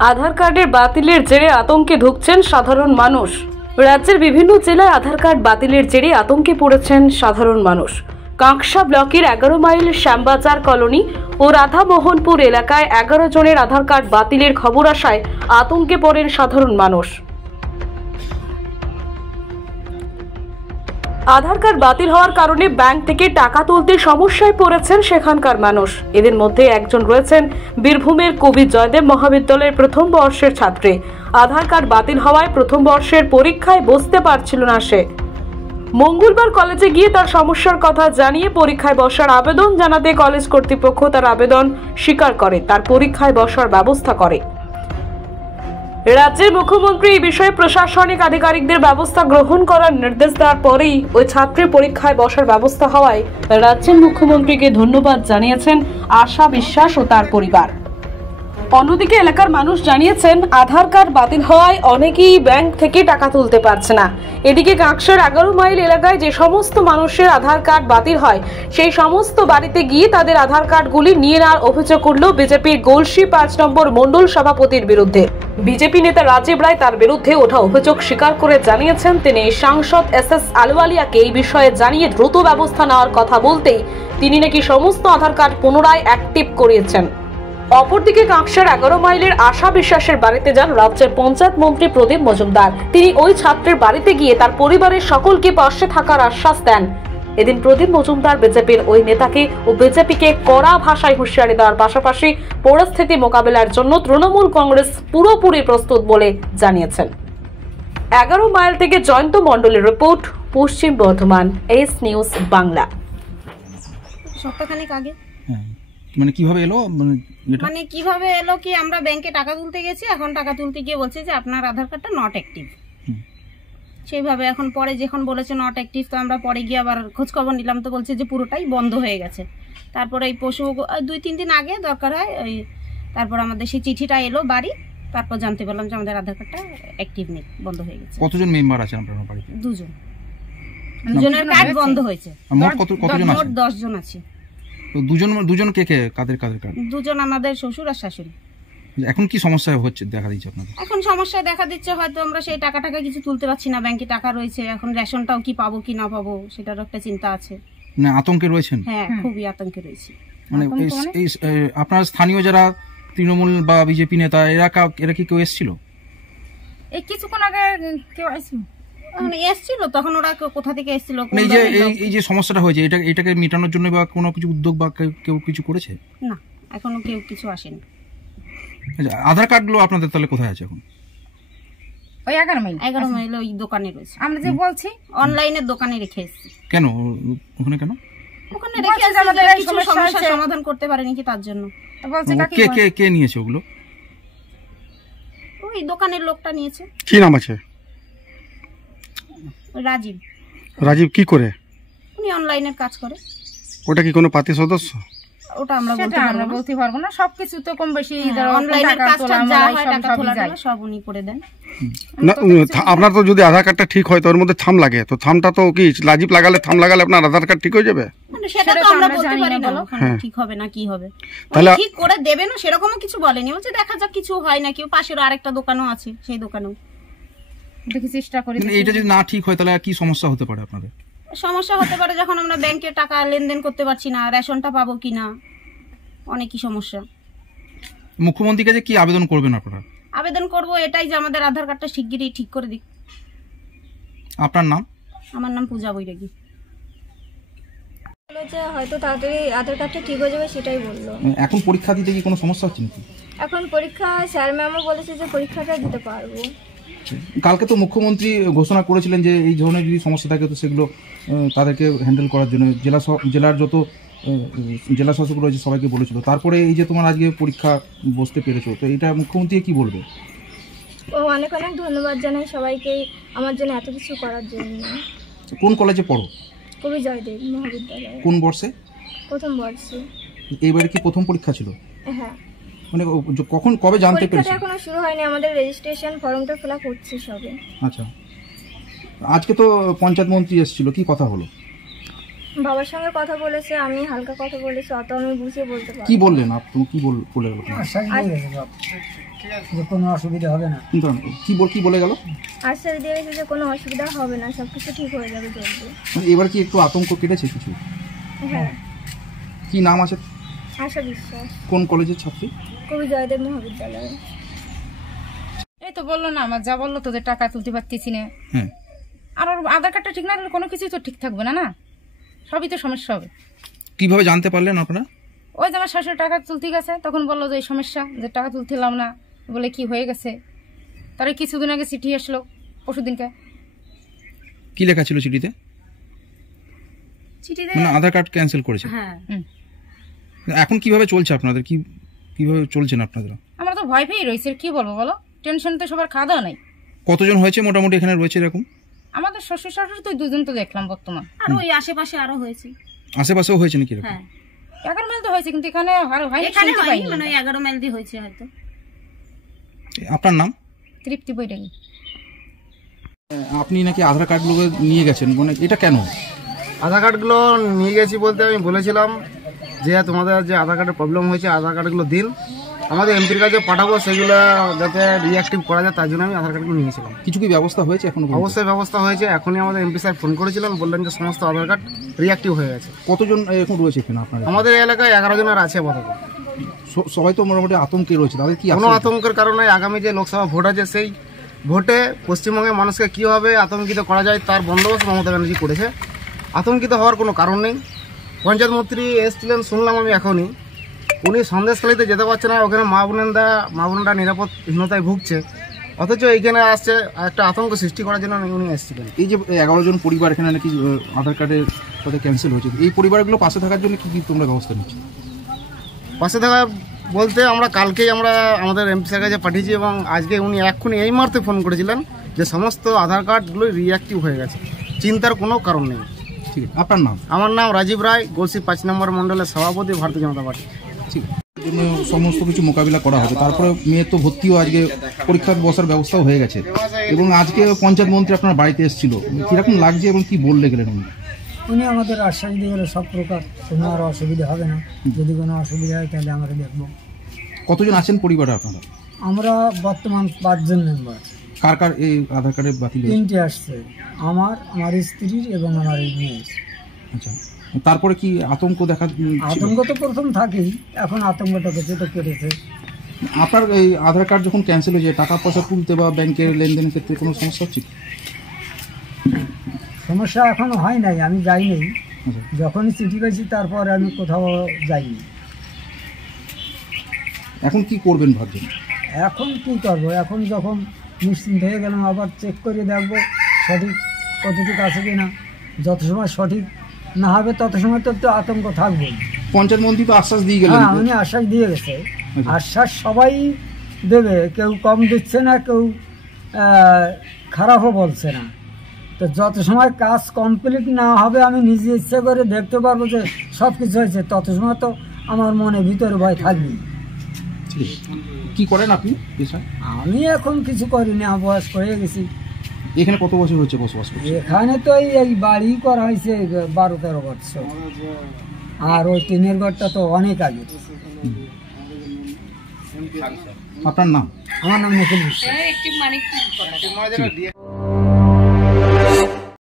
আধার কার্ডের বাতিলের জেরে আতঙ্কে ঢুকছেন সাধারণ মানুষ। রাজ্যের বিভিন্ন জেলায় আধার কার্ড বাতিলের জেরে আতঙ্কে পড়েছেন সাধারণ মানুষ। কাঁকসা ব্লকের 11 মাইল শ্যামবাজার কলোনি ও রাধামোহনপুর এলাকায় 11 জনের আধার কার্ড বাতিলের খবর আসায় আতঙ্কে পড়েন সাধারণ মানুষ। আধার কার্ড বাতিল হওয়ার কারণে ব্যাংক থেকে টাকা তুলতে সমস্যায় পড়েছেন সেখানকার মানুষ। এদের মধ্যে একজন রয়েছেন বীরভূমের কবি জয়দেব মহাবিদ্যালয়ের প্রথম বর্ষের ছাত্রী। আধার কার্ড বাতিল হওয়ায় প্রথম বর্ষের পরীক্ষায় বসতে পারছিল না সে। মঙ্গলবার কলেজে গিয়ে তার সমস্যার কথা জানিয়ে পরীক্ষায় বসার আবেদন জানাতে কলেজ কর্তৃপক্ষ তার আবেদন স্বীকার করে তার পরীক্ষায় বসার ব্যবস্থা করে। রাজ্যের মুখ্যমন্ত্রী এই বিষয়ে প্রশাসনিক আধিকারিকদের ব্যবস্থা গ্রহণ করার নির্দেশ দেওয়ার পরেই ওই ছাত্রের পরীক্ষায় বসার ব্যবস্থা হওয়ায় রাজ্যের মুখ্যমন্ত্রীকে ধন্যবাদ জানিয়েছেন আশা বিশ্বাস ও তার পরিবার। অন্যদিকে এলাকার মানুষ জানিয়েছেন আধার কার্ড বাতিল হওয়ায় অনেকেই ব্যাংক থেকে টাকা তুলতে পারছে না। এদিকে কাঁকসার 11 মাইল এলাকায় যে সমস্ত মানুষের আধার কার্ড বাতিল হয় সেই সমস্ত বাড়িতে গিয়ে তাদের আধার কার্ডগুলি নিয়ে নেওয়ার অভিযোগ করল বিজেপির গলসি 5 নম্বর মণ্ডল সভাপতির বিরুদ্ধে। বিজেপি নেতা রাজীব রায় তার বিরুদ্ধে ওঠা অভিযোগ স্বীকার করে জানিয়েছেন তিনি সাংসদ এস আলওয়ালিয়াকে এই বিষয়ে জানিয়ে দ্রুত ব্যবস্থা নেওয়ার কথা বলতেই তিনি নাকি সমস্ত আধার কার্ড পুনরায় অ্যাক্টিভ করিয়েছেন। অপরদিকে কাঁকসার 11 মাইলের আশা বিশ্বাসের বাড়িতে যান রাজ্যের পঞ্চায়েত মন্ত্রী প্রদীপ মজুমদার। তিনি ওই ছাত্রের বাড়িতে গিয়ে তার পরিবারের সকলকে পাশে থাকার আশ্বাস দেন। এদিন প্রদীপ মজুমদার বিজেপির ওই নেতাকে ও বিজেপিকে কড়া ভাষায় হুঁশিয়ারি দেওয়ার পাশাপাশি পরিস্থিতি মোকাবেলার জন্য তৃণমূল কংগ্রেস পুরোপুরি প্রস্তুত বলে জানিয়েছেন। 11 মাইল থেকে জয়ন্ত মণ্ডলের রিপোর্ট, পশ্চিম বর্ধমান এস নিউজ বাংলা। সপ্তাহখানেক আগে মানে কিভাবে এলো কিভাবে এলো কি আমরা ব্যাংকে টাকা তুলতে গেছি, এখন টাকা তুলতে গিয়ে বলছে যে আপনার আধার কার্ডটা নট অ্যাক্টিভ। সেইভাবে এখন পরে যখন বলেছে নট অ্যাক্টিভ, তো আমরা পরে গিয়ে আবার খোঁজ খবর নিলাম, তো বলছে যে পুরোটাই বন্ধ হয়ে গেছে। তারপরে এই পশু 2-3 দিন আগে দরকার হয় ওই, তারপর আমাদের সেই চিঠিটা এলো বাড়ি, তারপর জানতে পারলাম যে আমাদের আধার কার্ডটা অ্যাক্টিভ নেই, বন্ধ হয়ে গেছে। কতজন মেম্বার আছেন আপনার বাড়িতে? 2 জন। দুজনের কার্ড বন্ধ হয়েছে। মোট কতজন আছেন? 10 জন আছে। তো দুজন কে কাদের কার্ড? 2 জন আমাদের শ্বশুর আর শাশুড়ি। এখন কি সমস্যা হচ্ছে দেখা দিচ্ছে আপনাদের? এখন সমস্যা দেখা দিচ্ছে, হয়তো আমরা সেই টাকা কিছু তুলতে পারছি না, ব্যাংকে টাকা রয়েছে, এখন রেশনটাও কি পাবো কি না পাবো সেটারও একটা চিন্তা আছে। মানে আতঙ্কে রয়েছেন? হ্যাঁ, খুবই আতঙ্কে রয়েছি। মানে আপনার স্থানীয় যারা তৃণমূল বা বিজেপি নেতা এরা কি কেউ এসেছিল? এই কিছুক্ষণ আগে কেউ এসেছিল, তখন ওরা কোথা থেকে এসেছিল? এই যে সমস্যাটা হয়েছে এটাকে মেটানোর জন্য বা কোনো কিছু উদ্যোগ বা কেউ কিছু করেছে? না, এখনো কেউ কিছু আসেনি। আধার কার্ডগুলো আপনাদের তাহলে কোথায় আছে এখন? ওই 11 মাইল ওই দোকানে রয়েছে। আমরা যে বলছি অনলাইনের দোকানে রেখে এসেছি। কেন ওখানে রেখে আমাদের কিছু সমস্যার সমাধান করতে পারেনি কি, তার জন্য বলছে। কে নিয়েছে ওগুলো? ওই দোকানের লোকটা নিয়েছে। কি নাম আছে? রাজীব কি করে? উনি অনলাইনের কাজ করে। ওটা কি কোনো পার্টি সদস্য? ওটা আমরা বলতে পারবো না, সবকিছু তো কম বেশি অনলাইনের কাজটা যা হয় টাকা তোলা সব উনি করে দেন। না, আপনার তো যদি আধার কার্ডটা ঠিক হয় তো ওর মধ্যে থাম লাগে, তো থামটা তো কি রাজীব লাগালে থাম লাগালে আপনার আধার কার্ড ঠিক হয়ে যাবে? সেটা তো আমরা বলতে পারি না ঠিক হবে না কি হবে, তাহলে ঠিক করে দেবে না সেরকমও কিছু বলেনি। বলছে দেখা যাক, কিছু হয় না, কেউ পাশের আরেকটা দোকানও আছে, সেই দোকানেও দেখি চেষ্টা করি। এটা যদি না ঠিক হয় তাহলে কি সমস্যা হতে পারে আপনাদের? সমস্যা হতে পারে যখন আমরা ব্যাংকে টাকা লেনদেন করতে পারছি না, রেশনটা পাবো কিনা, অনেকই সমস্যা। মুখ্যমন্ত্রীর কাছে কি আবেদন করবেন আপনারা? আবেদন করব এটাই যে আমাদের আধার কার্ডটা শিগগিরই ঠিক করে দিক। আপনার নাম? আমার নাম পূজা বৈরাগী। হয়তো তাড়াতাড়ি আধার কার্ডটা ঠিক হয়ে যাবে সেটাই বললো। এখন পরীক্ষা দিতে কি কোনো সমস্যা হচ্ছে নাকি? এখন পরীক্ষা স্যার ম্যামও বলেছে যে পরীক্ষাটা দিতে পারবো। কালকে তো মুখ্যমন্ত্রী ঘোষণা করেছিলেন যে এই ধরনের যদি সমস্যা থাকে তো সেগুলো তাদেরকে হ্যান্ডেল করার জন্য জেলার যত জেলা শাসক রয়েছে সবাইকে বলেছিল। তারপরে এই যে তোমার আজকে পরীক্ষা বসতে পেরেছো, তো এটা মুখ্যমন্ত্রী কি বলবে? অনেক ধন্যবাদ জানাই সবাইকে আমার জন্য এত কিছু করার জন্য। কোন কলেজে পড়ো? কবি জয়দেব মহাবিদ্যালয়। কোন বর্ষে? প্রথম বর্ষে। এইবারে কি প্রথম পরীক্ষা ছিল? হ্যাঁ। মানে কবে জানতে পেরেছো? এখনো শুরু হয়নি, আমাদের রেজিস্ট্রেশন ফর্মটা ফিল আপ হচ্ছে সবে। আচ্ছা, আজকে তো পঞ্চায়েত মন্ত্রী এসেছিল, কি কথা হলো? বাবার সঙ্গে কথা বলেছে, আমি হালকা কথা বলেছি, অত আমি বুঝিয়ে বলতে পারি। কি বললেন আপনি, কি বলে গেল? যে কোনো অসুবিধা হবে না। কি বলে গেল? আশ্বাস দিয়ে গেছে যে কোনো অসুবিধা হবে না, সব কিছু ঠিক হয়ে যাবে জলদি। মানে এবার কি একটু আতঙ্ক কেটেছে কিছু? হ্যাঁ। কি নাম আছে? আশা বিশ্বাস। কোন কলেজের ছাত্রী? কবি জয়দেব মহাবিদ্যালয়। এই তো বললো না, আমার যা বললো তোদের টাকা তুলতে পারতেছি না। হ্যাঁ। আর ওর আধার কার্ডটা ঠিক না হলে কোনো কিছুই তো ঠিক থাকবে না, না সবই তো সমস্যা হবে। কিভাবে জানতে পারলেন আপনারা? ওই যে আমার শাশুড়ি টাকা তুলতে গেছে, তখন বললো যে এই সমস্যা, যে টাকা তুলতেলাম না, বলে কি হয়ে গেছে। তার কিছুদিন আগে চিঠি আসলো, পরশুদিনকে। কি লেখা ছিল চিঠিতে? চিঠিতে মানে আধার কার্ড ক্যান্সেল করেছে। হ্যাঁ। এখন কিভাবে চলছে আপনাদের, কিভাবে চলছেন আপনারা? আমরা তো ভয় পেয়ে রয়েছে, কি বলবো বলো, টেনশন তো সবার খাওয়া দাওয়া নাই। কতজন হয়েছে মোটামুটি এখানে রয়েছে এরকম? আমাদের শ্বশুর শাশুড়ি তো 2 জন তো দেখলাম বর্তমান। আর ওই আশেপাশে আরো হয়েছে। আশেপাশেও হয়েছে নাকি এরকম? হ্যাঁ, 11 মাইল তো হয়েছে, কিন্তু এখানে আর হয়নি, এখানে শুনতে হয়নি, পাইনি। মানে ওই 11 মাইল দিয়ে হয়েছে হয়তো। আপনার নাম? তৃপ্তি বৈরাগী। আপনি নাকি আধার কার্ডগুলো নিয়ে গেছেন, মানে এটা কেন? আধার কার্ডগুলো নিয়ে গেছি বলতে আমি বলেছিলাম যে তোমাদের যে আধার কার্ডের প্রবলেম হয়েছে, আধার কার্ডগুলো দিন, আমাদের এমপির কাছে পাঠাবো, সেগুলো যাতে রিঅ্যাক্টিভ করা যায় তার জন্য আমি আধার কার্ডগুলো নিয়েছিলাম। কিছু কি ব্যবস্থা হয়েছে এখন? অবশ্যই ব্যবস্থা হয়েছে, এখনই আমাদের এমপি স্যার ফোন করেছিলেন, বললেন যে সমস্ত আধার কার্ড রিঅ্যাক্টিভ হয়ে গেছে। কতজন এখন রয়েছে এখানে আপনার? আমাদের এলাকায় 11 জনের আছে আপাতত। সবাই তো মোটামুটি আতঙ্কে রয়েছে, তাদের কি কোনো আতঙ্কের কারণে আগামী যে লোকসভা ভোট আছে সেই ভোটে পশ্চিমবঙ্গের মানুষকে কীভাবে আতঙ্কিত করা যায় তার বন্দোবস্ত মমতা ব্যানার্জি করেছে। আতঙ্কিত হওয়ার কোনো কারণ নেই। পঞ্চায়েত মন্ত্রী এসেছিলেন শুনলাম আমি এখনই, উনি সন্দেশখালিতে যেতে পারছে না, ওখানে মা বোনেরা নিরাপদহীনতায় ভুগছে, অথচ এইখানে আসছে একটা আতঙ্ক সৃষ্টি করার জন্য উনি এসেছিলেন। এই যে 11 জন পরিবার এখানে নাকি আধার কার্ডের সাথে ক্যান্সেল হয়েছে, এই পরিবারগুলো পাশে থাকার জন্য কি তোমরা ব্যবস্থা নিচ্ছ? পাশে থাকা বলতে আমরা কালকেই আমাদের এমপি স্যারের কাছে পাঠিয়েছি, এবং আজকে উনি এক্ষুনি এই মুহূর্তে ফোন করেছিলেন যে সমস্ত আধার কার্ডগুলো রিঅ্যাক্টিভ হয়ে গেছে, চিন্তার কোনো কারণ নেই। ঠিক আছে, আপনার নাম? আমার নাম রাজীব রায়, গোলসি 5 নম্বর মণ্ডলের সভাপতি, ভারতীয় জনতা পার্টি। ঠিক আছে, জন্য সমস্ত কিছু মোকাবিলা করা হবে। তারপরে মেয়ের তো ভর্তিও আজকে পরীক্ষার বসার ব্যবস্থাও হয়ে গেছে, এবং আজকে পঞ্চায়েত মন্ত্রী আপনার বাড়িতে এসেছিল, কিরকম লাগছে এবং কি বললে গেলেন উনি? উনি আমাদের আশ্বাস দিয়ে গেলে সব প্রকার কোনো আর অসুবিধা হবে না, যদি কোনো অসুবিধা হয় তাহলে আমরা দেখবো। কতজন আছেন পরিবারে আপনারা? আমরা বর্তমান 5 জন মেম্বার। কার কার এই আধার কার্ডের বাতিল? 3টে আসছে, আমার স্ত্রীর এবং আমার এই মেয়ের। আচ্ছা, তারপরে কি আতঙ্ক দেখা? আতঙ্ক তো প্রথম থাকেই, এখন আতঙ্কটা তো কেটেছে। আপনার এই আধার কার্ড যখন ক্যান্সেল হয়েছে, টাকা পয়সা তুলতে বা ব্যাংকের লেনদেনের ক্ষেত্রে কোনো সমস্যা হচ্ছে? সমস্যা এখনো হয় নাই, আমি যাইনি, যখনই চিঠি পেয়েছি তারপর আমি কোথাও যাইনি। এখন কি করবেন ভাবছেন? এখন কি করবো, এখন যখন নিশ্চিন্ত হয়ে গেলাম আবার চেক করে দেখবো সঠিক কতটুকু আছে কি না। যত সময় সঠিক না হবে তত সময় তো একটু আতঙ্ক থাকবে। পঞ্চায়েত মন্ত্রী তো আশ্বাস দিয়ে গেলেন। হ্যাঁ, উনি আশ্বাস দিয়ে গেছে, আশ্বাস সবাই দেবে, কেউ কম দিচ্ছে না, কেউ খারাপও বলছে না। তো যত সময় কাজ কমপ্লিট না হবে, আমি নিজে ইচ্ছে করে দেখতে পারবো যে সব কিছু হয়েছে, তত সময় তো আমার মনে ভিতরে ভয় থাকবে। কি করেন আপনি? আমি এখন কিছু করিনি, আমি বয়স্ক হয়ে গেছি। এখানে কত বছর হচ্ছে বসবাস করছেন? এখানে তো এই বাড়ি করা হয়েছে 12-13 বছর, আর ওই টিনের ঘরটা তো অনেক আগে। আপনার নাম? আমার নাম নিখিল বিশ্বাস।